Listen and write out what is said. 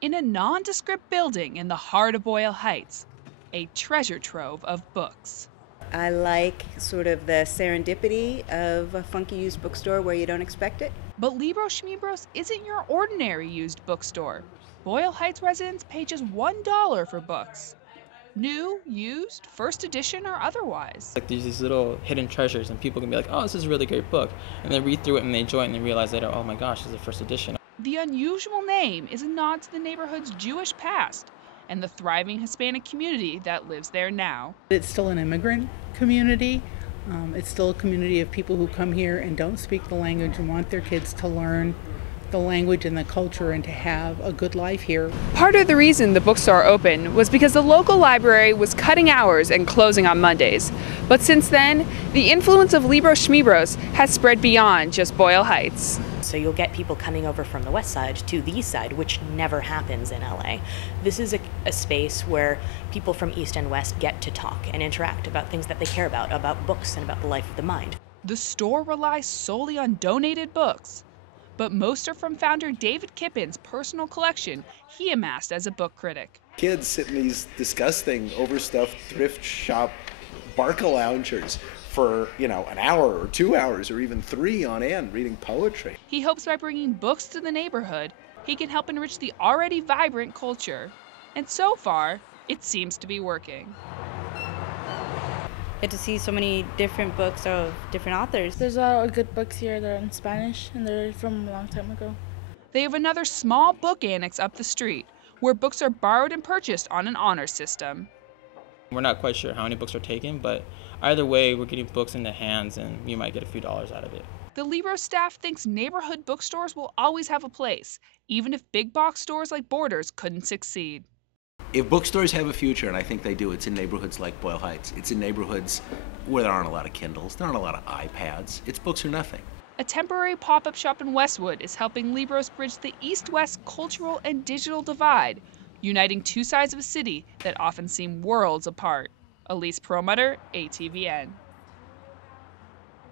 In a nondescript building in the heart of Boyle Heights, a treasure trove of books. I like sort of the serendipity of a funky used bookstore where you don't expect it. But Libros Schmibros isn't your ordinary used bookstore. Boyle Heights residents pay just $1 for books. New, used, first edition, or otherwise. Like there's these little hidden treasures and people can be like, oh, this is a really great book. And they read through it and they enjoy it and they realize later, oh my gosh, this is the first edition. The unusual name is a nod to the neighborhood's Jewish past and the thriving Hispanic community that lives there now. It's still an immigrant community. It's still a community of people who come here and don't speak the language and want their kids to learn the language and the culture and to have a good life here. Part of the reason the bookstore opened was because the local library was cutting hours and closing on Mondays. But since then, the influence of Libros Schmibros has spread beyond just Boyle Heights. So you'll get people coming over from the west side to the east side, which never happens in LA. This is a space where people from east and west get to talk and interact about things that they care about books and about the life of the mind. The store relies solely on donated books, but most are from founder David Kippin's personal collection he amassed as a book critic. Kids sit in these disgusting, overstuffed thrift shop barca loungers for, an hour or 2 hours or even 3 on end reading poetry. He hopes by bringing books to the neighborhood, he can help enrich the already vibrant culture. And so far, it seems to be working. Get to see so many different books of different authors. There's a lot of good books here. They're in Spanish and they're from a long time ago. They have another small book annex up the street where books are borrowed and purchased on an honor system. We're not quite sure how many books are taken, but either way, we're getting books in the hands and you might get a few dollars out of it. The Libros staff thinks neighborhood bookstores will always have a place, even if big box stores like Borders couldn't succeed. If bookstores have a future, and I think they do, it's in neighborhoods like Boyle Heights. It's in neighborhoods where there aren't a lot of Kindles, there aren't a lot of iPads. It's books or nothing. A temporary pop-up shop in Westwood is helping Libros bridge the east-west cultural and digital divide, uniting two sides of a city that often seem worlds apart. Elyse, Perlmutter, ATVN.